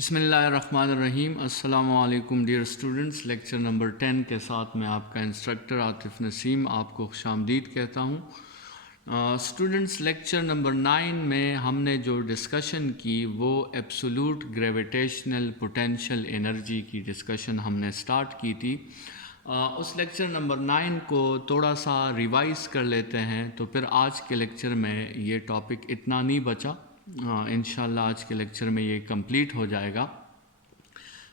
बिस्मिल्लाहिर्रहमानिर्रहीम। अस्सलामु अलैकुम डियर स्टूडेंट्स। लेक्चर नंबर 10 के साथ मैं आपका इंस्ट्रक्टर आतिफ नसीम आपको खुशामदीद कहता हूँ। स्टूडेंट्स, लेक्चर नंबर 9 में हमने जो डिस्कशन की वो एब्सोल्यूट ग्रेविटेशनल पोटेंशियल एनर्जी की डिस्कशन हमने स्टार्ट की थी। उस लेक्चर नंबर 9 को थोड़ा सा रिवाइज़ कर लेते हैं तो फिर आज के लेक्चर में ये टॉपिक इतना नहीं बचा। इंशाल्लाह आज के लेक्चर में ये कंप्लीट हो जाएगा।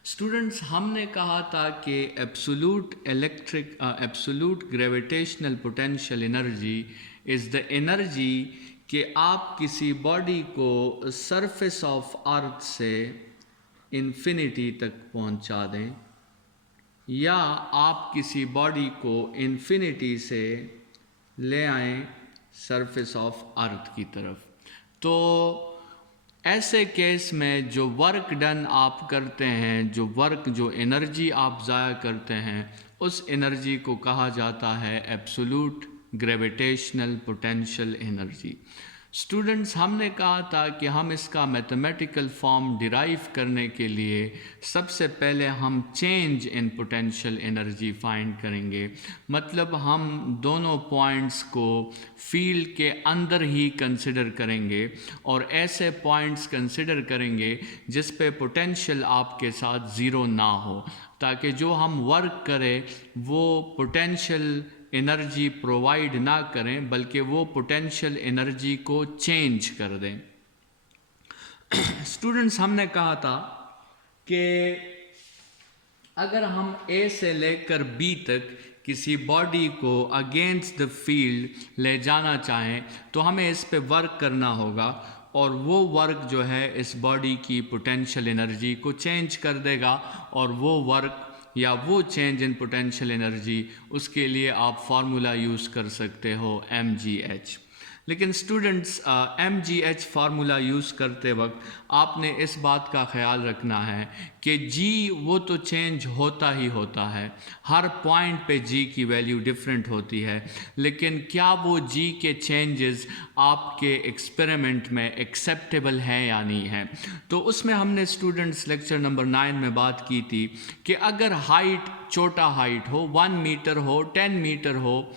स्टूडेंट्स, हमने कहा था कि absolute gravitational potential energy is the energy कि आप किसी बॉडी को सरफेस ऑफ अर्थ से इन्फिनिटी तक पहुंचा दें या आप किसी बॉडी को इन्फिनिटी से ले आएं सरफेस ऑफ अर्थ की तरफ। तो ऐसे केस में जो वर्क डन आप करते हैं, जो एनर्जी आप ज़ाया करते हैं, उस एनर्जी को कहा जाता है absolute gravitational potential energy. Students, हमने कहा था कि हम इसका मैथमेटिकल फॉर्म डिराइव करने के लिए सबसे पहले हम change in potential energy find करेंगे। मतलब हम दोनों पॉइंट्स को फील्ड के अंदर ही कंसिडर करेंगे और ऐसे पॉइंट्स कंसिडर करेंगे जिस पे पोटेंशियल आपके साथ ज़ीरो ना हो, ताकि जो हम वर्क करें वो पोटेंशियल एनर्जी प्रोवाइड ना करें बल्कि वो पोटेंशियल एनर्जी को चेंज कर दें। स्टूडेंट्स, हमने कहा था कि अगर हम ए से लेकर बी तक किसी बॉडी को अगेंस्ट द फील्ड ले जाना चाहें तो हमें इस पे वर्क करना होगा और वो वर्क जो है इस बॉडी की पोटेंशियल एनर्जी को चेंज कर देगा और वो वर्क या वो चेंज इन पोटेंशियल एनर्जी, उसके लिए आप फार्मूला यूज़ कर सकते हो mgh। लेकिन स्टूडेंट्स, mgh फार्मूला यूज़ करते वक्त आपने इस बात का ख्याल रखना है कि g वो तो चेंज होता ही होता है, हर पॉइंट पे g की वैल्यू डिफरेंट होती है, लेकिन क्या वो g के चेंजेस आपके एक्सपेरिमेंट में एक्सेप्टेबल है या नहीं है। तो उसमें हमने स्टूडेंट्स लेक्चर नंबर 9 में बात की थी कि अगर हाइट, छोटा हाइट हो, 1 मीटर हो, 10 मीटर हो,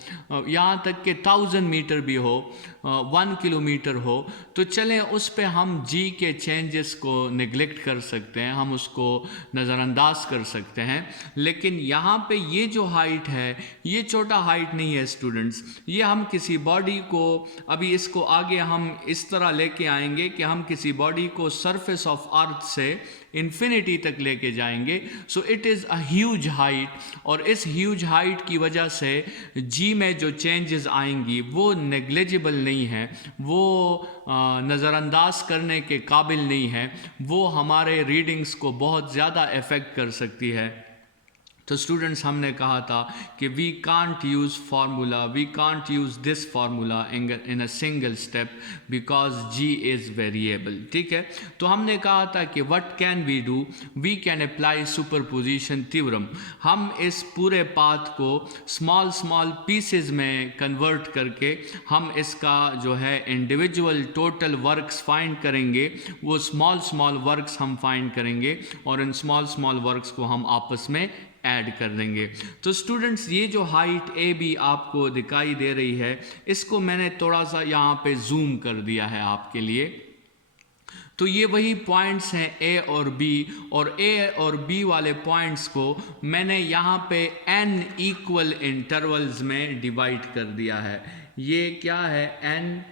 यहाँ तक कि 1000 मीटर भी हो, 1 किलोमीटर हो, तो चलें उस पे हम जी के चेंजेस को निगलेक्ट कर सकते हैं, हम उसको नज़रअंदाज कर सकते हैं। लेकिन यहाँ पे ये जो हाइट है ये छोटा हाइट नहीं है स्टूडेंट्स। ये हम किसी बॉडी को, अभी इसको आगे हम इस तरह लेके आएंगे कि हम किसी बॉडी को सरफेस ऑफ अर्थ से इन्फिनिटी तक लेके जाएंगे। So it is a huge height और इस ह्यूज हाइट की वजह से जी में जो चेंजेस आएंगी वो नेग्लिजिबल नहीं है, वो नज़रअंदाज करने के काबिल नहीं है, वो हमारे रीडिंग्स को बहुत ज़्यादा अफेक्ट कर सकती है। तो स्टूडेंट्स, हमने कहा था कि we can't use formula, we can't use this formula in a single step because G is variable. ठीक है, तो हमने कहा था कि what can we do, we can apply superposition theorem. हम इस पूरे पाथ को स्मॉल स्मॉल पीसेज में कन्वर्ट करके हम इसका जो है इंडिविजुअल टोटल वर्क्स फाइंड करेंगे, वो स्मॉल स्मॉल वर्क्स हम फाइंड करेंगे और इन स्मॉल स्मॉल वर्क्स को हम आपस में ऐड कर देंगे। तो स्टूडेंट्स, ये जो हाइट ए बी आपको दिखाई दे रही है, इसको मैंने थोड़ा सा यहाँ पे जूम कर दिया है आपके लिए। तो ये वही पॉइंट्स हैं ए और बी, और ए और बी वाले पॉइंट्स को मैंने यहाँ पे n इक्वल इंटरवल्स में डिवाइड कर दिया है। ये क्या है, n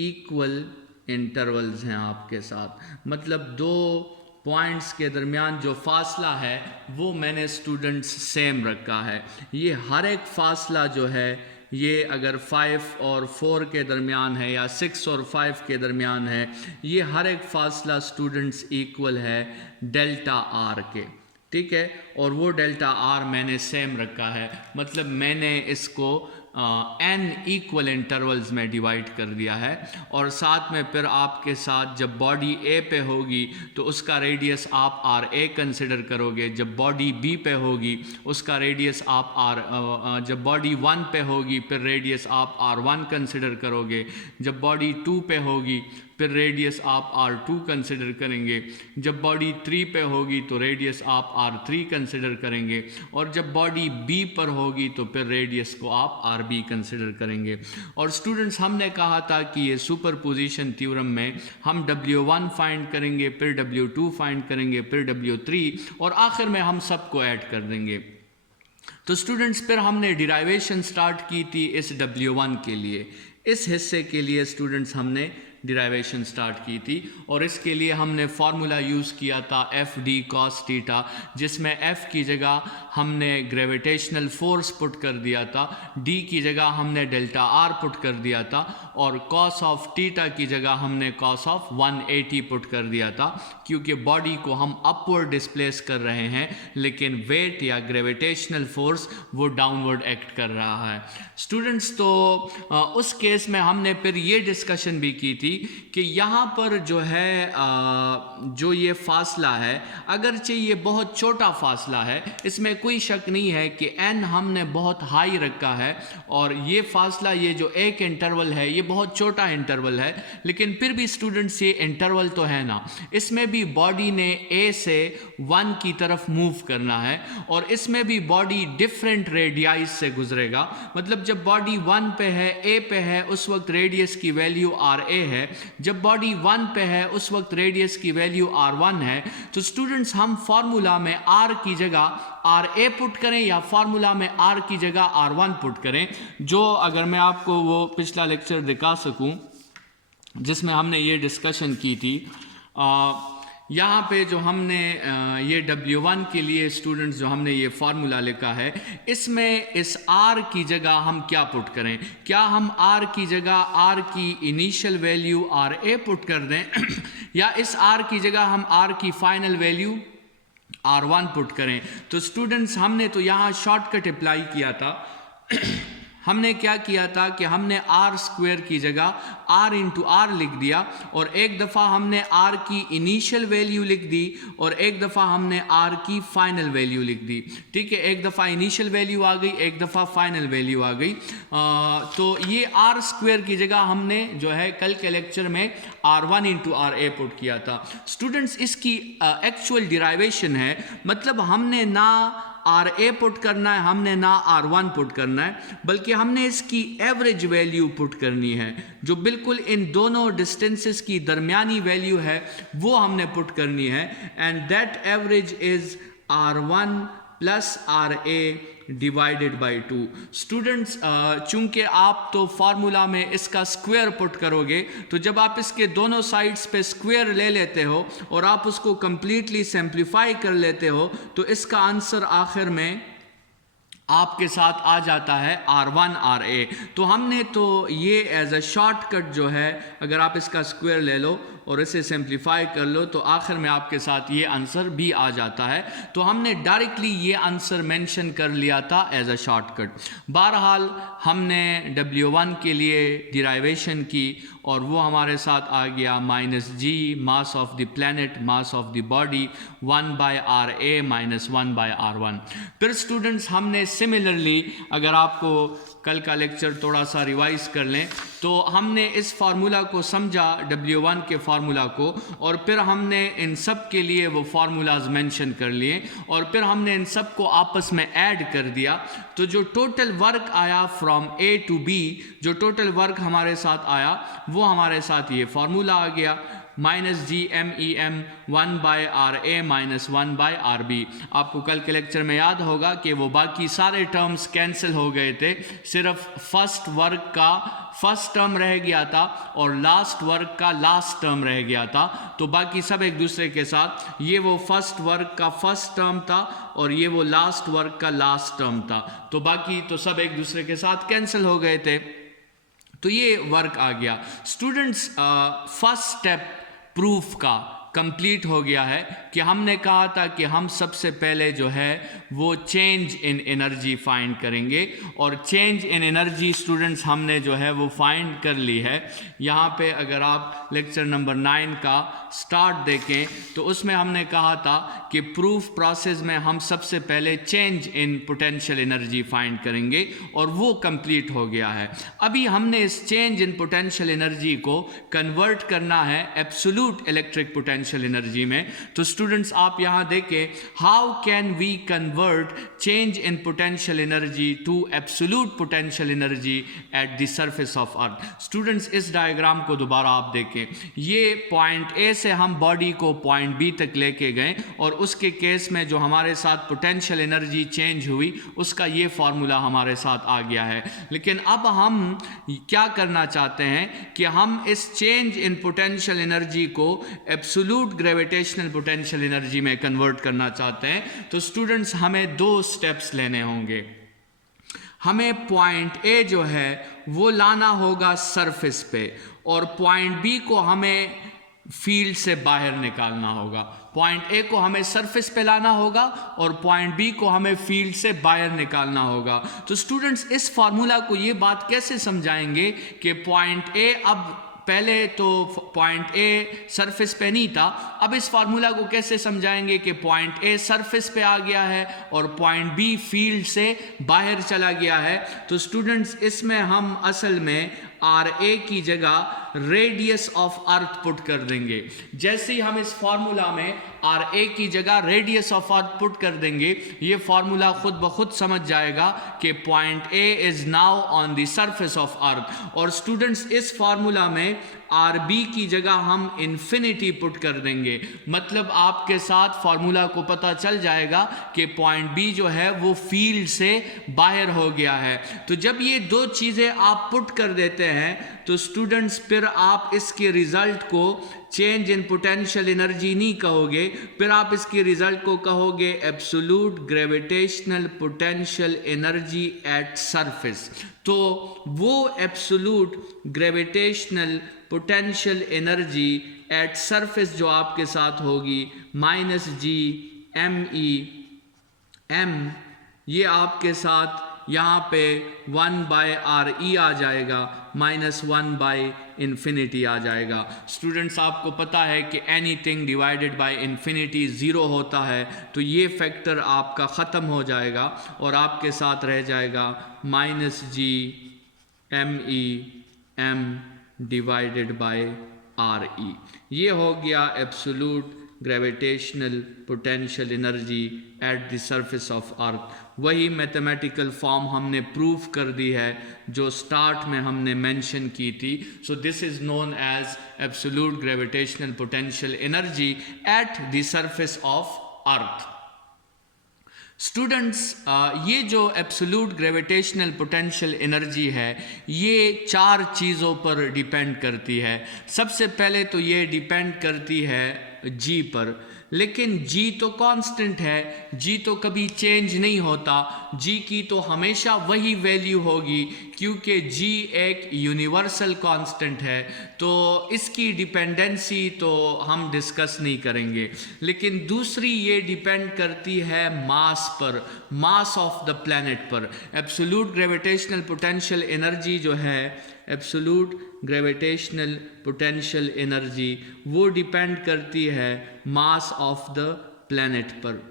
इक्वल इंटरवल्स हैं आपके साथ, मतलब दो पॉइंट्स के दरमियान जो फासला है वो मैंने स्टूडेंट्स सेम रखा है। ये हर एक फासला जो है, ये अगर 5 और 4 के दरमियान है या 6 और 5 के दरमियान है, ये हर एक फासला स्टूडेंट्स इक्वल है डेल्टा आर के। ठीक है, और वो डेल्टा आर मैंने सेम रखा है, मतलब मैंने इसको n इक्वल इंटरवल्स में डिवाइड कर दिया है। और साथ में फिर आपके साथ जब बॉडी ए पे होगी तो उसका रेडियस आप आर ए कंसिडर करोगे, जब बॉडी बी पे होगी उसका रेडियस आप जब बॉडी 1 पे होगी फिर रेडियस आप R1 कंसिडर करोगे, जब बॉडी 2 पे होगी फिर रेडियस आप R2 कंसिडर करेंगे। जब बॉडी 3 पे होगी तो रेडियस आप R3 कंसिडर करेंगे, और जब बॉडी B पर होगी तो फिर रेडियस को आप RB कंसिडर करेंगे। और स्टूडेंट्स, हमने कहा था कि ये सुपरपोजिशन थ्योरम में हम W1 फाइंड करेंगे, फिर W2 फाइंड करेंगे, फिर W3, और आखिर में हम सबको ऐड कर देंगे। तो स्टूडेंट्स, फिर हमने डिराइवेशन स्टार्ट की थी इस W1 के लिए, इस हिस्से के लिए स्टूडेंट्स हमने डिराइवेशन स्टार्ट की थी, और इसके लिए हमने फार्मूला यूज़ किया था FD cos थीटा, जिसमें F की जगह हमने ग्रेविटेशनल फोर्स पुट कर दिया था, D की जगह हमने डेल्टा R पुट कर दिया था, और cos ऑफ थीटा की जगह हमने cos ऑफ 180 पुट कर दिया था, क्योंकि बॉडी को हम अपवर्ड डिस्प्लेस कर रहे हैं, लेकिन वेट या ग्रेविटेशनल फोर्स वो डाउनवर्ड एक्ट कर रहा है। स्टूडेंट्स, तो उस केस में हमने फिर ये डिस्कशन भी की थी कि यहाँ पर जो है जो ये फासला है, अगरचे ये बहुत छोटा फासला है, इसमें कोई शक नहीं है कि n हमने बहुत हाई रखा है, और ये फासला, ये जो एक इंटरवल है, ये बहुत छोटा इंटरवल है, लेकिन फिर भी स्टूडेंट्स ये इंटरवल तो है ना, इसमें भी बॉडी ने A से 1 की तरफ मूव करना है, और इसमें भी बॉडी डिफरेंट रेडियाइज से गुजरेगा। मतलब जब बॉडी 1 पे है, A पे है, उस वक्त रेडियस की वैल्यू RA है, जब बॉडी 1 पे है उस वक्त रेडियस की वैल्यू R1 है। तो स्टूडेंट्स, हम फार्मूला में R की जगह RA पुट करें या फार्मूला में R की जगह R1 पुट करें, जो अगर मैं आपको वो पिछला लेक्चर दिखा सकूं जिसमें हमने ये डिस्कशन की थी, यहाँ पे जो हमने ये W1 के लिए स्टूडेंट्स जो हमने ये फार्मूला लिखा है, इसमें इस R की जगह हम क्या पुट करें? क्या हम R की जगह R की इनिशियल वैल्यू RA पुट कर दें या इस R की जगह हम R की फाइनल वैल्यू R1 पुट करें? तो स्टूडेंट्स, हमने तो यहाँ शॉर्टकट अप्लाई किया था। हमने क्या किया था कि हमने R स्क्वायर की जगह R इंटू R लिख दिया, और एक दफ़ा हमने R की इनिशियल वैल्यू लिख दी, और एक दफ़ा हमने R की फाइनल वैल्यू लिख दी। ठीक है, एक दफ़ा इनिशियल वैल्यू आ गई, एक दफ़ा फाइनल वैल्यू आ गई। तो ये R स्क्वायर की जगह हमने जो है कल के लेक्चर में R1 इंटू RA पुट किया था। स्टूडेंट्स, इसकी एक्चुअल डिराइवेशन है, मतलब हमने ना RA पुट करना है, हमने ना R1 पुट करना है, बल्कि हमने इसकी एवरेज वैल्यू पुट करनी है, जो बिल्कुल इन दोनों डिस्टेंसेस की दरमियानी वैल्यू है, वो हमने पुट करनी है। And that average is R1 plus RA divided by 2। Students, चूंकि आप तो फार्मूला में इसका स्क्वायर पुट करोगे, तो जब आप इसके दोनों साइड्स पे स्क्वायर ले लेते हो और आप उसको कंप्लीटली सिंप्लीफाई कर लेते हो, तो इसका आंसर आखिर में आपके साथ आ जाता है R1 RA। तो हमने तो ये एज अ शॉर्टकट जो है, अगर आप इसका स्क्वायर ले लो और इसे सिंप्लीफाई कर लो, तो आखिर में आपके साथ ये आंसर भी आ जाता है। तो हमने डायरेक्टली ये आंसर मेंशन कर लिया था एज अ शॉर्टकट। बहरहाल हमने W1 के लिए डिराइवेशन की, और वो हमारे साथ आ गया -g mass of the planet mass of the body 1/RA - 1/R1। फिर स्टूडेंट्स, हमने सिमिलरली, अगर आपको कल का लेक्चर थोड़ा सा रिवाइज कर लें, तो हमने इस फार्मूला को समझा, W1 के फार्मूला को, और फिर हमने इन सब के लिए वो फार्मूलाज मेंशन कर लिए, और फिर हमने इन सब को आपस में ऐड कर दिया। तो जो टोटल वर्क आया फ्रॉम A टू B, जो टोटल वर्क हमारे साथ आया, वो हमारे साथ ये फार्मूला आ गया, -GMEM 1/RA - 1/RB। आपको कल के लेक्चर में याद होगा कि वो बाकी सारे टर्म्स कैंसिल हो गए थे, सिर्फ फर्स्ट वर्क का फर्स्ट टर्म रह गया था और लास्ट वर्क का लास्ट टर्म रह गया था। तो बाकी सब एक दूसरे के साथ, ये वो फर्स्ट वर्क का फर्स्ट टर्म था और ये वो लास्ट वर्क का लास्ट टर्म था, तो बाकी तो सब एक दूसरे के साथ कैंसिल हो गए थे। तो ये वर्क आ गया। स्टूडेंट्स, फर्स्ट स्टेप प्रूफ का कंप्लीट हो गया है कि हमने कहा था कि हम सबसे पहले जो है वो चेंज इन एनर्जी फाइंड करेंगे, और चेंज इन एनर्जी स्टूडेंट्स हमने जो है वो फाइंड कर ली है। यहाँ पे अगर आप लेक्चर नंबर 9 का स्टार्ट देखें तो उसमें हमने कहा था कि प्रूफ प्रोसेस में हम सबसे पहले change in potential energy find करेंगे, और वो कंप्लीट हो गया है। अभी हमने इस चेंज इन पोटेंशियल एनर्जी को कन्वर्ट करना है एब्सोल्यूट इलेक्ट्रिक पोटेंशियल एनर्जी में। तो स्टूडेंट्स आप यहाँ देखें, how can we convert change in potential energy to absolute potential energy at the surface of earth. Students इस डायग्राम को दोबारा आप देखें, ये पॉइंट ए से हम बॉडी को पॉइंट बी तक लेके गए, और उसके केस में जो हमारे साथ पोटेंशियल एनर्जी चेंज हुई उसका ये फॉर्मूला हमारे साथ आ गया है। लेकिन अब हम क्या करना चाहते हैं कि हम इस चेंज इन पोटेंशियल एनर्जी को एब्सोल्यूट ग्रेविटेशनल पोटेंशियल एनर्जी में कन्वर्ट करना चाहते हैं। तो स्टूडेंट्स हमें 2 स्टेप्स लेने होंगे। हमें पॉइंट ए जो है वो लाना होगा सरफेस पे, और पॉइंट बी को हमें फील्ड से बाहर निकालना होगा। पॉइंट ए को हमें सरफेस पे लाना होगा और पॉइंट बी को हमें फील्ड से बाहर निकालना होगा। तो स्टूडेंट्स इस फार्मूला को ये बात कैसे समझाएंगे कि पॉइंट ए, अब पहले तो पॉइंट ए सरफेस पे नहीं था, अब इस फार्मूला को कैसे समझाएंगे कि पॉइंट ए सरफेस पे आ गया है और पॉइंट बी फील्ड से बाहर चला गया है। तो स्टूडेंट्स इसमें हम असल में आर ए की जगह रेडियस ऑफ अर्थ पुट कर देंगे। जैसे ही हम इस फार्मूला में आर ए की जगह रेडियस ऑफ अर्थ पुट कर देंगे, ये फार्मूला खुद ब खुद समझ जाएगा कि point A is now on the surface of अर्थ। और स्टूडेंट्स इस फार्मूला में आर बी की जगह हम इन्फिनिटी पुट कर देंगे, मतलब आपके साथ फार्मूला को पता चल जाएगा कि पॉइंट बी जो है वो फील्ड से बाहर हो गया है। तो जब ये 2 चीज़ें आप पुट कर देते हैं तो स्टूडेंट्स फिर आप इसके रिजल्ट को चेंज इन पोटेंशियल एनर्जी नहीं कहोगे, फिर आप इसके रिजल्ट को कहोगे absolute gravitational potential energy at surface. तो वो absolute gravitational potential energy at surface जो आपके साथ होगी -GME_m, ये आपके साथ यहाँ पे 1/RE आ जाएगा, -1/इन्फिनिटी आ जाएगा। स्टूडेंट्स आपको पता है कि एनीथिंग डिवाइडेड बाय इन्फिनिटी 0 होता है, तो ये फैक्टर आपका ख़त्म हो जाएगा और आपके साथ रह जाएगा -GME_m डिवाइडेड बाय RE। ये हो गया absolute gravitational potential energy at the surface of अर्थ। वही मैथमेटिकल फॉर्म हमने प्रूफ कर दी है जो स्टार्ट में हमने मेंशन की थी। So this is known as absolute gravitational potential energy at the surface of earth. Students ये जो एब्सोल्यूट ग्रेविटेशनल पोटेंशियल एनर्जी है ये 4 चीज़ों पर डिपेंड करती है। सबसे पहले तो ये डिपेंड करती है G पर, लेकिन G तो कांस्टेंट है, G तो कभी चेंज नहीं होता, G की तो हमेशा वही वैल्यू होगी क्योंकि G एक यूनिवर्सल कांस्टेंट है, तो इसकी डिपेंडेंसी तो हम डिस्कस नहीं करेंगे। लेकिन दूसरी ये डिपेंड करती है मास पर, मास ऑफ द प्लैनेट पर। एब्सोल्यूट ग्रेविटेशनल पोटेंशियल एनर्जी जो है, एब्सोल्यूट ग्रेविटेशनल पोटेंशियल एनर्जी, वो डिपेंड करती है मास ऑफ द प्लैनेट पर,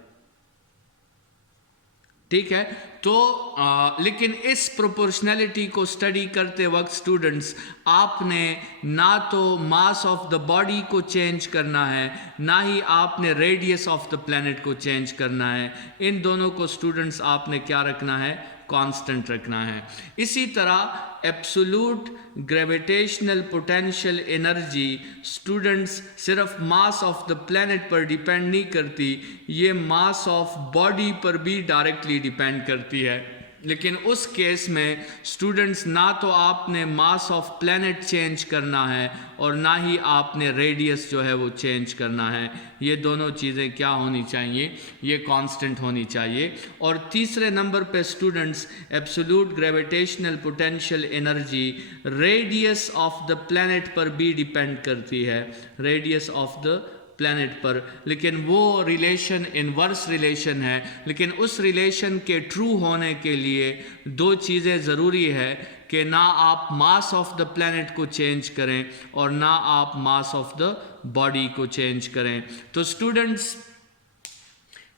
ठीक है। तो लेकिन इस प्रोपोर्शनैलिटी को स्टडी करते वक्त स्टूडेंट्स आपने ना तो मास ऑफ द बॉडी को चेंज करना है, ना ही आपने रेडियस ऑफ द प्लैनेट को चेंज करना है। इन दोनों को स्टूडेंट्स आपने क्या रखना है, कांस्टेंट रखना है। इसी तरह absolute gravitational potential energy students सिर्फ मास ऑफ द प्लैनेट पर डिपेंड नहीं करती, ये मास ऑफ बॉडी पर भी डायरेक्टली डिपेंड करती है। लेकिन उस केस में स्टूडेंट्स ना तो आपने मास ऑफ प्लैनेट चेंज करना है और ना ही आपने रेडियस जो है वो चेंज करना है। ये दोनों चीज़ें क्या होनी चाहिए, ये कांस्टेंट होनी चाहिए। और तीसरे नंबर पे students absolute gravitational potential energy radius of the planet पर भी डिपेंड करती है, रेडियस ऑफ द प्लैनेट पर, लेकिन वो रिलेशन इनवर्स रिलेशन है। लेकिन उस रिलेशन के ट्रू होने के लिए दो चीज़ें ज़रूरी है कि ना आप मास ऑफ द प्लैनेट को चेंज करें और ना आप मास ऑफ द बॉडी को चेंज करें। तो स्टूडेंट्स,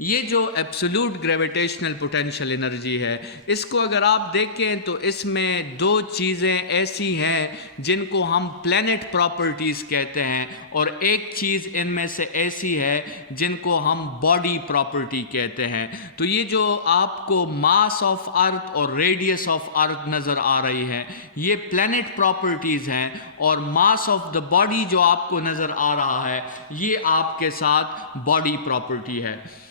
ये जो एब्सोल्यूट ग्रेविटेशनल पोटेंशियल एनर्जी है, इसको अगर आप देखें तो इसमें दो चीज़ें ऐसी हैं जिनको हम प्लैनेट प्रॉपर्टीज़ कहते हैं, और एक चीज़ इनमें से ऐसी है जिनको हम बॉडी प्रॉपर्टी कहते हैं। तो ये जो आपको मास ऑफ अर्थ और रेडियस ऑफ अर्थ नज़र आ रही है, ये प्लैनेट प्रॉपर्टीज़ हैं, और मास ऑफ द बॉडी जो आपको नज़र आ रहा है, ये आपके साथ बॉडी प्रॉपर्टी है।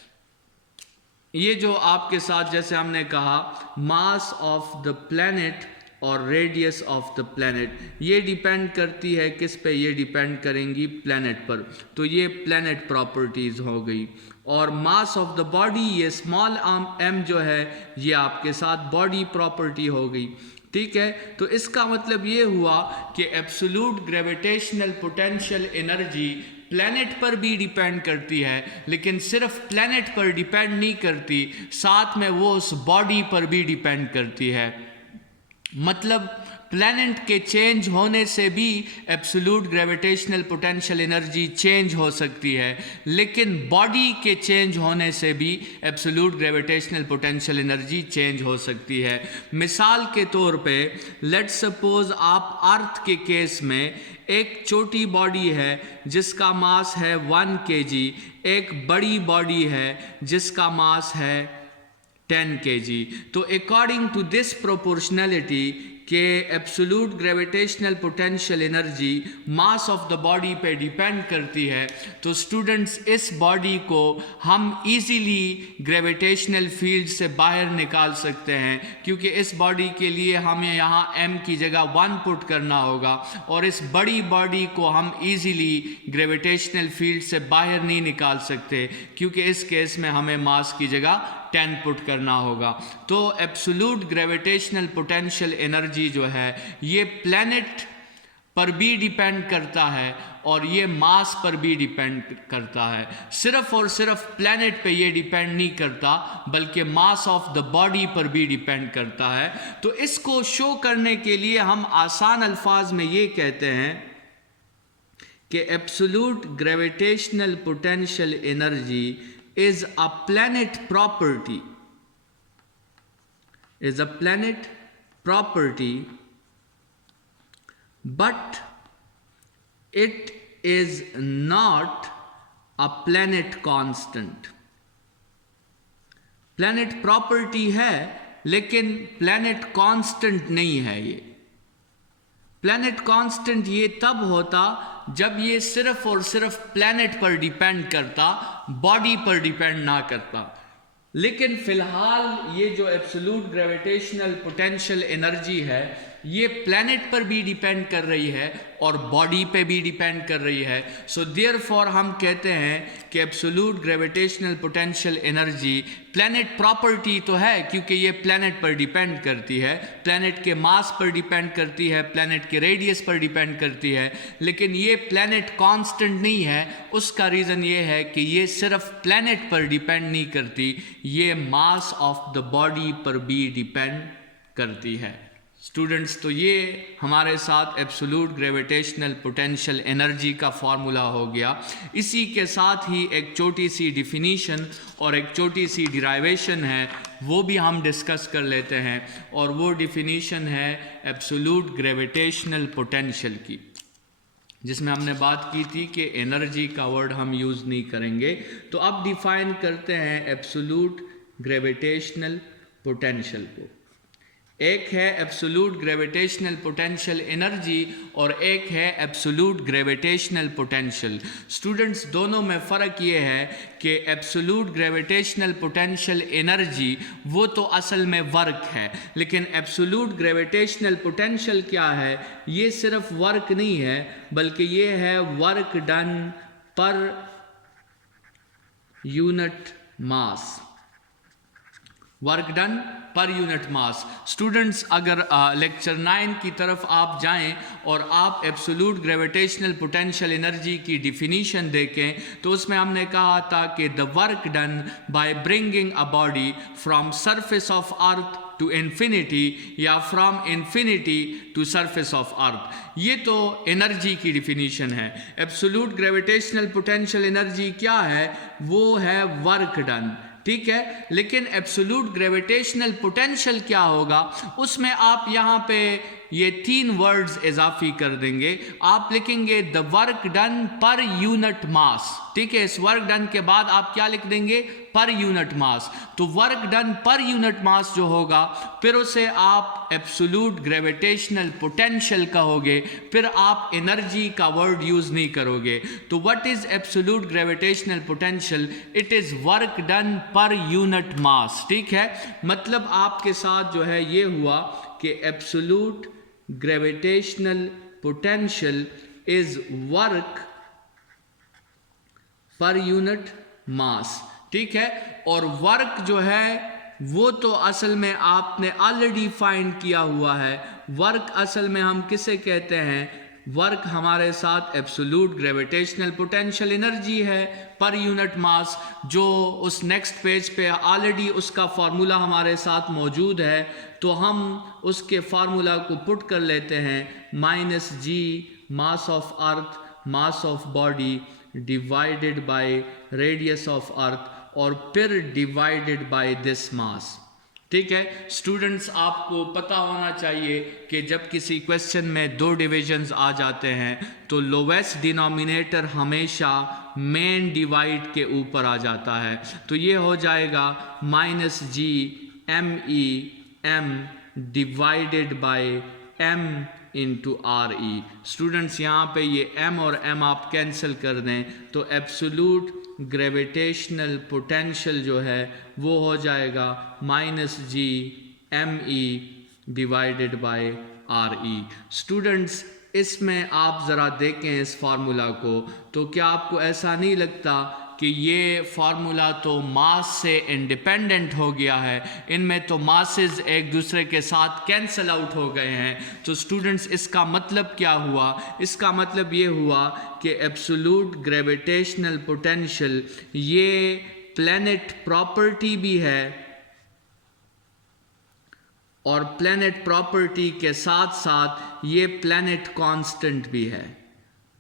ये जो आपके साथ, जैसे हमने कहा, मास ऑफ द प्लैनेट और रेडियस ऑफ द प्लैनेट, ये डिपेंड करती है किस पे? ये डिपेंड करेंगी प्लैनेट पर। तो ये प्लैनेट प्रॉपर्टीज़ हो गई। और मास ऑफ द बॉडी, ये स्मॉल m जो है, ये आपके साथ बॉडी प्रॉपर्टी हो गई। ठीक है, तो इसका मतलब ये हुआ कि absolute gravitational potential energy planet पर भी डिपेंड करती है, लेकिन सिर्फ प्लैनेट पर डिपेंड नहीं करती, साथ में वो उस बॉडी पर भी डिपेंड करती है। मतलब प्लैनेट के चेंज होने से भी absolute gravitational potential energy change हो सकती है, लेकिन बॉडी के चेंज होने से भी absolute gravitational potential energy change हो सकती है। मिसाल के तौर पे लेट्स सपोज आप अर्थ के केस में एक छोटी बॉडी है जिसका मास है 1 kg, एक बड़ी बॉडी है जिसका मास है 10 kg। तो अकॉर्डिंग टू दिस प्रोपोर्शनैलिटी के absolute gravitational potential energy mass of the body पे डिपेंड करती है। तो स्टूडेंट्स, इस बॉडी को हम इजीली ग्रेविटेशनल फील्ड से बाहर निकाल सकते हैं, क्योंकि इस बॉडी के लिए हमें यहाँ m की जगह 1 पुट करना होगा, और इस बड़ी बॉडी को हम इजीली ग्रेविटेशनल फील्ड से बाहर नहीं निकाल सकते, क्योंकि इस केस में हमें मास की जगह 10 पुट करना होगा। तो एब्सोल्यूट ग्रेविटेशनल पोटेंशियल एनर्जी जो है, ये प्लैनेट पर भी डिपेंड करता है और ये मास पर भी डिपेंड करता है। सिर्फ और सिर्फ प्लैनेट पे ये डिपेंड नहीं करता, बल्कि मास ऑफ द बॉडी पर भी डिपेंड करता है। तो इसको शो करने के लिए हम आसान अल्फाज में ये कहते हैं कि absolute gravitational potential energy is a planet property, but it is not a planet constant. planet property है, लेकिन planet constant नहीं है। ये planet constant ये तब होता जब ये सिर्फ और सिर्फ प्लैनेट पर डिपेंड करता, बॉडी पर डिपेंड ना करता। लेकिन फिलहाल ये जो एब्सोल्यूट ग्रेविटेशनल पोटेंशियल एनर्जी है, ये प्लैनेट पर भी डिपेंड कर रही है और बॉडी पे भी डिपेंड कर रही है। सो देयरफॉर हम कहते हैं कि absolute gravitational potential energy planet property तो है, क्योंकि ये प्लैनेट पर डिपेंड करती है, प्लैनेट के मास पर डिपेंड करती है, प्लैनेट के रेडियस पर डिपेंड करती है, लेकिन ये प्लैनेट कांस्टेंट नहीं है। उसका रीज़न ये है कि ये सिर्फ प्लैनेट पर डिपेंड नहीं करती, ये मास ऑफ द बॉडी पर भी डिपेंड करती है। स्टूडेंट्स, तो ये हमारे साथ एब्सोल्यूट ग्रेविटेशनल पोटेंशियल एनर्जी का फॉर्मूला हो गया। इसी के साथ ही एक छोटी सी डिफिनीशन और एक छोटी सी डिराइवेशन है, वो भी हम डिस्कस कर लेते हैं, और वो डिफिनीशन है एब्सोल्यूट ग्रेविटेशनल पोटेंशियल की, जिसमें हमने बात की थी कि एनर्जी का वर्ड हम यूज़ नहीं करेंगे। तो अब डिफाइन करते हैं एब्सोल्यूट ग्रेविटेशनल पोटेंशियल को। एक है एब्सोल्यूट ग्रेविटेशनल पोटेंशियल एनर्जी और एक है एब्सोल्यूट ग्रेविटेशनल पोटेंशियल। स्टूडेंट्स, दोनों में फ़र्क ये है कि एब्सोल्यूट ग्रेविटेशनल पोटेंशियल एनर्जी वो तो असल में वर्क है, लेकिन एब्सोल्यूट ग्रेविटेशनल पोटेंशियल क्या है? ये सिर्फ वर्क नहीं है, बल्कि ये है work done per unit mass. Work done per unit mass. Students अगर लेक्चर 9 की तरफ आप जाएं और आप एब्सोल्यूट ग्रेविटेशनल पोटेंशियल एनर्जी की डिफिनीशन देखें तो उसमें हमने कहा था कि the work done by bringing a body from surface of earth to infinity या from infinity to surface of earth, ये तो एनर्जी की डिफिनीशन है। एब्सोल्यूट ग्रेविटेशनल पोटेंशियल एनर्जी क्या है? वो है वर्क डन, ठीक है। लेकिन एब्सोल्यूट ग्रेविटेशनल पोटेंशियल क्या होगा? उसमें आप यहाँ पे ये 3 वर्ड्स इजाफी कर देंगे। आप लिखेंगे the work done per unit मास, ठीक है। इस वर्क डन के बाद आप क्या लिख देंगे? पर यूनिट मास। तो work done per unit mass जो होगा फिर उसे आप एब्सोल्यूट ग्रेविटेशनल पोटेंशियल कहोगे, फिर आप एनर्जी का वर्ड यूज नहीं करोगे। तो what is absolute gravitational potential? It is work done per unit मास, ठीक है। मतलब आपके साथ जो है ये हुआ कि absolute gravitational potential is work पर यूनिट मास, ठीक है। और वर्क जो है वो तो असल में आपने ऑलरेडी फाइंड किया हुआ है। वर्क असल में हम किसे कहते हैं? वर्क हमारे साथ एब्सोल्यूट ग्रेविटेशनल पोटेंशियल एनर्जी है पर यूनिट मास, जो उस नेक्स्ट पेज पे ऑलरेडी उसका फार्मूला हमारे साथ मौजूद है। तो हम उसके फार्मूला को पुट कर लेते हैं, -g mass of earth, mass of body divided by radius of earth और फिर डिवाइडेड बाय दिस मास, ठीक है। स्टूडेंट्स आपको पता होना चाहिए कि जब किसी क्वेश्चन में 2 डिविजन्स आ जाते हैं तो लोवेस्ट डिनोमिनेटर हमेशा मेन डिवाइड के ऊपर आ जाता है। तो ये हो जाएगा -g MEM divided by m into RE। Students यहाँ पे ये m और m आप कैंसिल कर दें तो एब्सोल्यूट ग्रेविटेशनल पोटेंशियल जो है वो हो जाएगा -g ME divided by RE। Students इसमें आप ज़रा देखें इस फार्मूला को, तो क्या आपको ऐसा नहीं लगता कि ये फार्मूला तो मास से इंडिपेंडेंट हो गया है? इनमें तो मासेस एक दूसरे के साथ कैंसल आउट हो गए हैं। तो स्टूडेंट्स इसका मतलब क्या हुआ? इसका मतलब ये हुआ कि एब्सोल्यूट ग्रेविटेशनल पोटेंशियल ये प्लैनेट प्रॉपर्टी भी है और प्लैनेट प्रॉपर्टी के साथ साथ ये प्लैनेट कांस्टेंट भी है।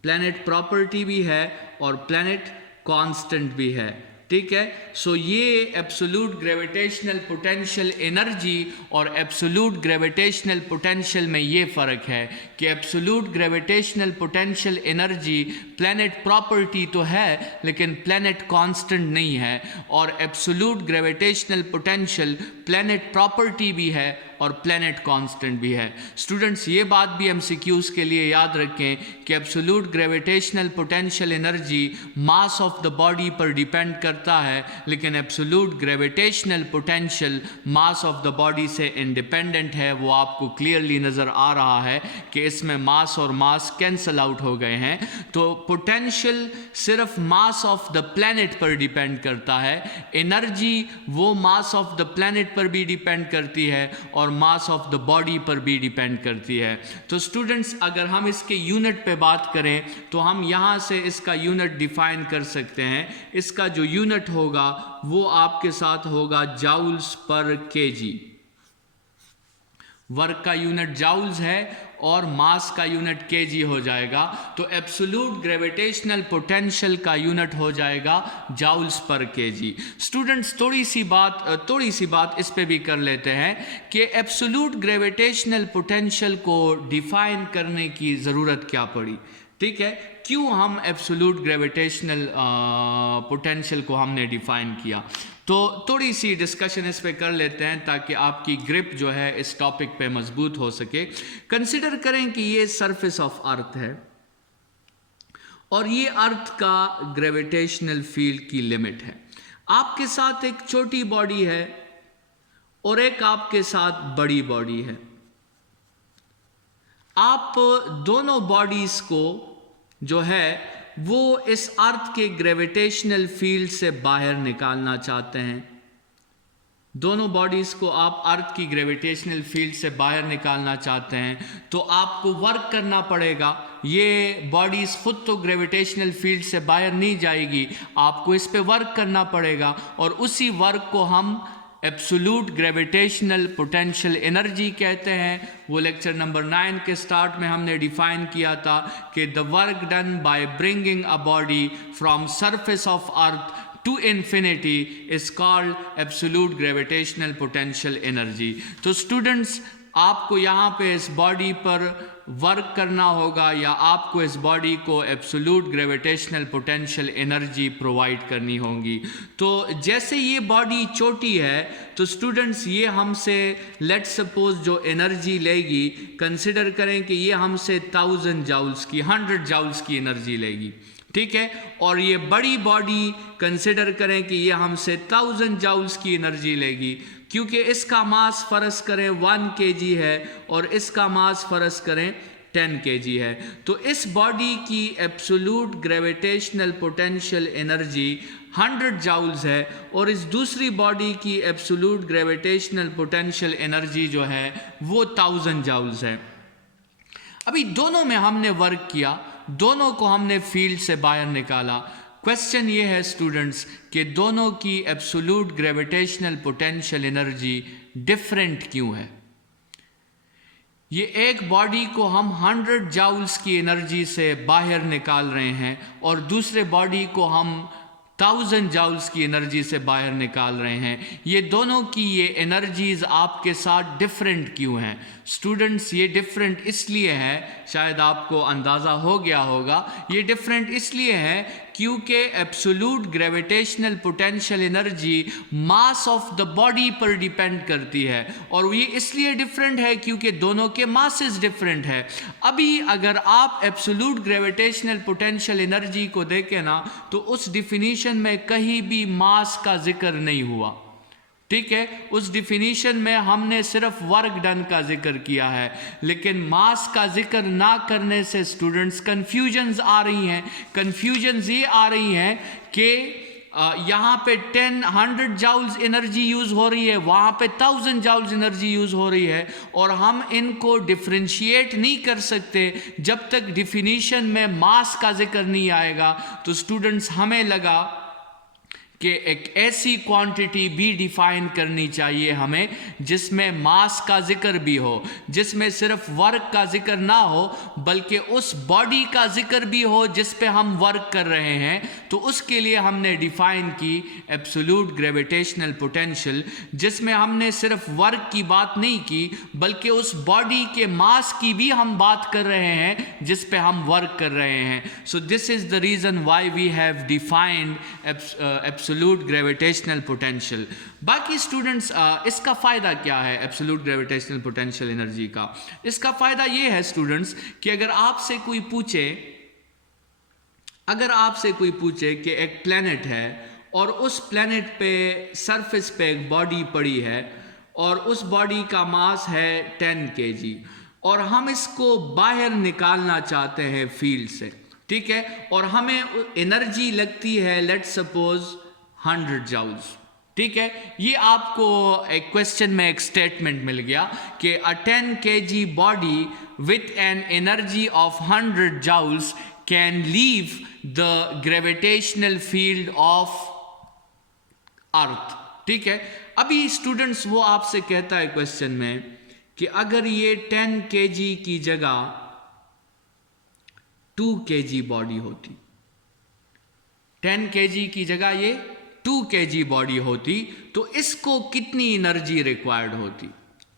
प्लैनेट प्रॉपर्टी भी है और प्लैनेट कांस्टेंट भी है, ठीक है। सो ये एब्सोल्यूट ग्रेविटेशनल पोटेंशियल एनर्जी और एब्सोल्यूट ग्रेविटेशनल पोटेंशियल में ये फ़र्क है कि absolute gravitational potential energy planet property तो है लेकिन प्लैनेट कांस्टेंट नहीं है, और absolute gravitational potential planet property भी है और प्लैनेट कांस्टेंट भी है। स्टूडेंट्स ये बात भी MCQs के लिए याद रखें कि absolute gravitational potential energy mass of the body पर डिपेंड करता है, लेकिन absolute gravitational potential mass of the body से इंडिपेंडेंट है। वो आपको क्लियरली नज़र आ रहा है कि इसमें मास और मास कैंसल आउट हो गए हैं। तो पोटेंशियल सिर्फ मास ऑफ द प्लैनेट पर डिपेंड करता है, एनर्जी वो मास ऑफ द प्लैनेट पर भी डिपेंड करती है और मास ऑफ द बॉडी पर भी डिपेंड करती है। तो स्टूडेंट्स अगर हम इसके यूनिट पे बात करें तो हम यहाँ से इसका यूनिट डिफाइन कर सकते हैं। इसका जो यूनिट होगा वो आपके साथ होगा जाउल्स पर केजी। वर्क का यूनिट जाउल्स है और मास का यूनिट केजी हो जाएगा। तो एब्सोल्यूट ग्रेविटेशनल पोटेंशियल का यूनिट हो जाएगा जाउल्स पर केजी। स्टूडेंट्स थोड़ी सी बात इस पे भी कर लेते हैं कि एब्सोल्यूट ग्रेविटेशनल पोटेंशियल को डिफाइन करने की ज़रूरत क्या पड़ी, ठीक है। क्यों हम एब्सोल्यूट ग्रेविटेशनल पोटेंशियल को हमने डिफाइन किया? तो थोड़ी सी डिस्कशन इस पे कर लेते हैं ताकि आपकी ग्रिप जो है इस टॉपिक पे मजबूत हो सके। कंसिडर करें कि ये सरफेस ऑफ अर्थ है और ये अर्थ का ग्रेविटेशनल फील्ड की लिमिट है। आपके साथ एक छोटी बॉडी है और एक आपके साथ बड़ी बॉडी है। आप दोनों बॉडीज को जो है वो इस अर्थ के ग्रेविटेशनल फील्ड से बाहर निकालना चाहते हैं। दोनों बॉडीज़ को आप अर्थ की ग्रेविटेशनल फील्ड से बाहर निकालना चाहते हैं तो आपको वर्क करना पड़ेगा। ये बॉडीज़ खुद तो ग्रेविटेशनल फील्ड से बाहर नहीं जाएगी, आपको इस पे वर्क करना पड़ेगा और उसी वर्क को हम एब्सोल्यूट ग्रेविटेशनल पोटेंशियल एनर्जी कहते हैं। वो लेक्चर नंबर 9 के स्टार्ट में हमने डिफाइन किया था कि the work done by bringing a body from surface of earth to infinity is called absolute gravitational potential energy। तो स्टूडेंट्स, आपको यहाँ पे इस बॉडी पर वर्क करना होगा या आपको इस बॉडी को absolute gravitational potential energy provide करनी होगी। तो जैसे ये बॉडी छोटी है तो स्टूडेंट्स ये हमसे लेट सपोज जो एनर्जी लेगी, कंसिडर करें कि ये हमसे 1000 जाउल्स की 100 जाउल्स की एनर्जी लेगी, ठीक है। और ये बड़ी बॉडी कंसिडर करें कि ये हमसे 1000 जाउल्स की एनर्जी लेगी, क्योंकि इसका मास फर्ज करें 1 kg है और इसका मास फर्ज करें 10 kg है। तो इस बॉडी की absolute gravitational potential energy 100 joules है और इस दूसरी बॉडी की एब्सोल्यूट ग्रेविटेशनल पोटेंशियल एनर्जी जो है वो 1000 जाउल्स है। अभी दोनों में हमने वर्क किया, दोनों को हमने फील्ड से बाहर निकाला। क्वेश्चन ये है स्टूडेंट्स कि दोनों की absolute gravitational potential energy different क्यों है? ये एक बॉडी को हम 100 जाउल्स की एनर्जी से बाहर निकाल रहे हैं और दूसरे बॉडी को हम 1000 जाउल्स की एनर्जी से बाहर निकाल रहे हैं। ये दोनों की ये एनर्जीज आपके साथ डिफरेंट क्यों हैं? स्टूडेंट्स, ये डिफरेंट इसलिए है, शायद आपको अंदाज़ा हो गया होगा, ये डिफरेंट इसलिए है क्योंकि absolute gravitational potential energy mass of the body पर डिपेंड करती है और ये इसलिए डिफरेंट है क्योंकि दोनों के मासेस डिफरेंट है। अभी अगर आप एब्सोल्यूट ग्रेविटेशनल पोटेंशियल एनर्जी को देखें ना तो उस डिफिनीशन में कहीं भी मास का जिक्र नहीं हुआ, ठीक है। उस डिफिनीशन में हमने सिर्फ वर्क डन का जिक्र किया है, लेकिन मास का जिक्र ना करने से स्टूडेंट्स कंफ्यूजन्स आ रही हैं। कंफ्यूजन्स ये आ रही हैं कि यहाँ पे 100 जाउल्स एनर्जी यूज़ हो रही है, वहाँ पे 1000 जाउल्स एनर्जी यूज़ हो रही है और हम इनको डिफ्रेंशिएट नहीं कर सकते जब तक डिफिनीशन में मास का जिक्र नहीं आएगा। तो स्टूडेंट्स, हमें लगा कि एक ऐसी क्वांटिटी भी डिफाइन करनी चाहिए हमें जिसमें मास का जिक्र भी हो, जिसमें सिर्फ वर्क का जिक्र ना हो बल्कि उस बॉडी का जिक्र भी हो जिस पे हम वर्क कर रहे हैं। तो उसके लिए हमने डिफाइन की एब्सोल्यूट ग्रेविटेशनल पोटेंशियल, जिसमें हमने सिर्फ वर्क की बात नहीं की बल्कि उस बॉडी के मास की भी हम बात कर रहे हैं जिस पे हम वर्क कर रहे हैं। So this is the reason why we have defined absolute gravitational potential. बाकी स्टूडेंट्स, इसका फ़ायदा क्या है एब्सोल्यूट ग्रेविटेशनल पोटेंशियल एनर्जी का? इसका फ़ायदा ये है स्टूडेंट्स कि अगर आपसे कोई पूछे कि एक प्लेनेट है और उस प्लेनेट पे सरफेस पे एक बॉडी पड़ी है और उस बॉडी का मास है 10 kg और हम इसको बाहर निकालना चाहते हैं फील्ड से, ठीक है, और हमें एनर्जी लगती है लेट सपोज 100 जाउल्स, ठीक है। ये आपको एक क्वेश्चन में एक स्टेटमेंट मिल गया कि अ 10 kg body with an energy of 100 joules can leave the gravitational field of earth, ठीक है। अभी स्टूडेंट्स, वो आपसे कहता है क्वेश्चन में कि अगर ये 10 kg की जगह 2 kg बॉडी होती, 10 kg की जगह ये 2 kg बॉडी होती तो इसको कितनी एनर्जी रिक्वायर्ड होती,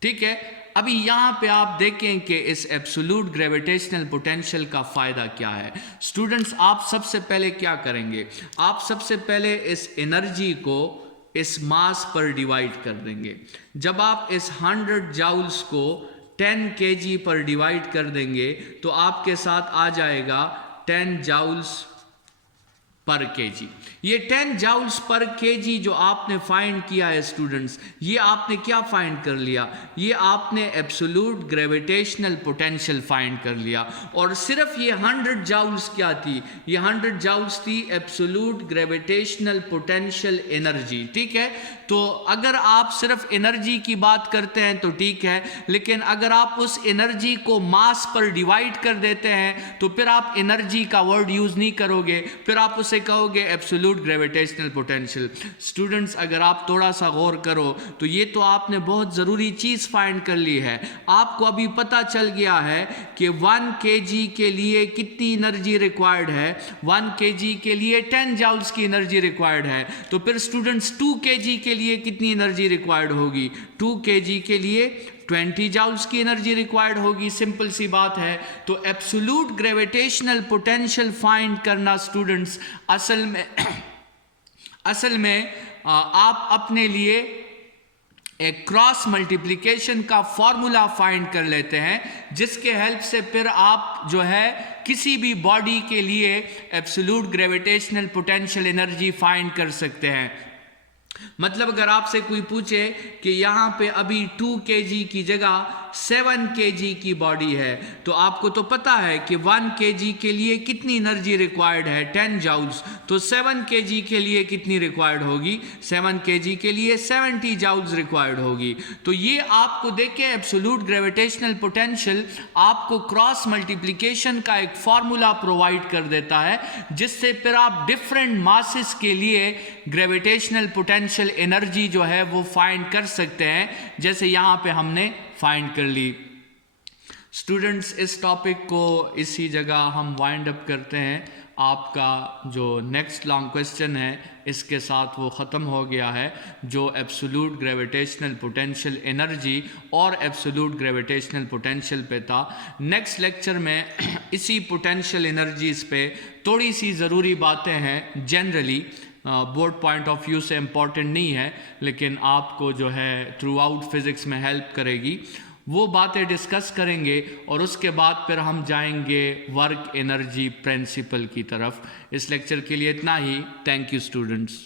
ठीक है। अभी यहाँ पे आप देखें कि इस एब्सोल्यूट ग्रेविटेशनल पोटेंशियल का फ़ायदा क्या है। स्टूडेंट्स, आप सबसे पहले क्या करेंगे? आप सबसे पहले इस एनर्जी को इस मास पर डिवाइड कर देंगे। जब आप इस 100 जाउल्स को 10 kg पर डिवाइड कर देंगे तो आपके साथ आ जाएगा 10 जाउल्स पर केजी। ये 10 जूल्स पर केजी जो आपने फाइंड किया है स्टूडेंट्स, ये आपने क्या फाइंड कर लिया? ये आपने एब्सोल्यूट ग्रेविटेशनल पोटेंशियल फाइंड कर लिया। और सिर्फ ये 100 जूल्स क्या थी? ये 100 जूल्स थी एब्सोल्यूट ग्रेविटेशनल पोटेंशियल एनर्जी। ठीक है, तो अगर आप सिर्फ एनर्जी की बात करते हैं तो ठीक है, लेकिन अगर आप उस एनर्जी को मास पर डिवाइड कर देते हैं तो फिर आप एनर्जी का वर्ड यूज नहीं करोगे, फिर आप उसे कहोगे एब्सोल्यूट ग्रेविटेशनल पोटेंशियल। स्टूडेंट्स, अगर आप थोड़ा सा गौर करो तो ये तो आपने बहुत ज़रूरी चीज़ फाइंड कर ली है। आपको अभी पता चल गया है कि 1 kg के लिए कितनी एनर्जी रिक्वायर्ड है। 1 kg के लिए 10 जूल्स की एनर्जी रिक्वायर्ड है। तो फिर स्टूडेंट्स 2 kg के लिए कितनी एनर्जी रिक्वायर्ड होगी? 2 kg के लिए 20 जूल्स की एनर्जी रिक्वायर्ड होगी। सिंपल सी बात है। तो एब्सोल्यूट ग्रेविटेशनल पोटेंशियल फाइंड करना स्टूडेंट्स असल में आप अपने लिए एक क्रॉस मल्टीप्लिकेशन का फॉर्मूला फाइंड कर लेते हैं, जिसके हेल्प से फिर आप जो है किसी भी बॉडी के लिए absolute gravitational potential energy find कर सकते हैं। मतलब अगर आपसे कोई पूछे कि यहाँ पे अभी 2 kg की जगह 7 kg की बॉडी है, तो आपको तो पता है कि 1 kg के लिए कितनी एनर्जी रिक्वायर्ड है? 10 जूल्स। तो 7 kg के लिए कितनी रिक्वायर्ड होगी? 7 kg के लिए 70 जूल्स रिक्वायर्ड होगी। तो ये आपको देखें एब्सोल्यूट ग्रेविटेशनल पोटेंशियल आपको क्रॉस मल्टीप्लिकेशन का एक फॉर्मूला प्रोवाइड कर देता है, जिससे फिर आप डिफरेंट मासेस के लिए ग्रेविटेशनल पोटेंशियल एनर्जी जो है वो फाइंड कर सकते हैं, जैसे यहाँ पे हमने फाइंड कर ली। स्टूडेंट्स, इस टॉपिक को इसी जगह हम वाइंड अप करते हैं। आपका जो नेक्स्ट लॉन्ग क्वेश्चन है इसके साथ वो ख़त्म हो गया है, जो एब्सोल्यूट ग्रेविटेशनल पोटेंशियल एनर्जी और एब्सोल्यूट ग्रेविटेशनल पोटेंशियल पे था। नेक्स्ट लेक्चर में इसी पोटेंशियल एनर्जीज पे थोड़ी सी ज़रूरी बातें हैं, generally board point of view से इम्पॉर्टेंट नहीं है, लेकिन आपको जो है थ्रू आउट फिज़िक्स में हेल्प करेगी, वो बातें डिस्कस करेंगे। और उसके बाद फिर हम जाएंगे वर्क एनर्जी प्रिंसिपल की तरफ। इस लेक्चर के लिए इतना ही। Thank you students.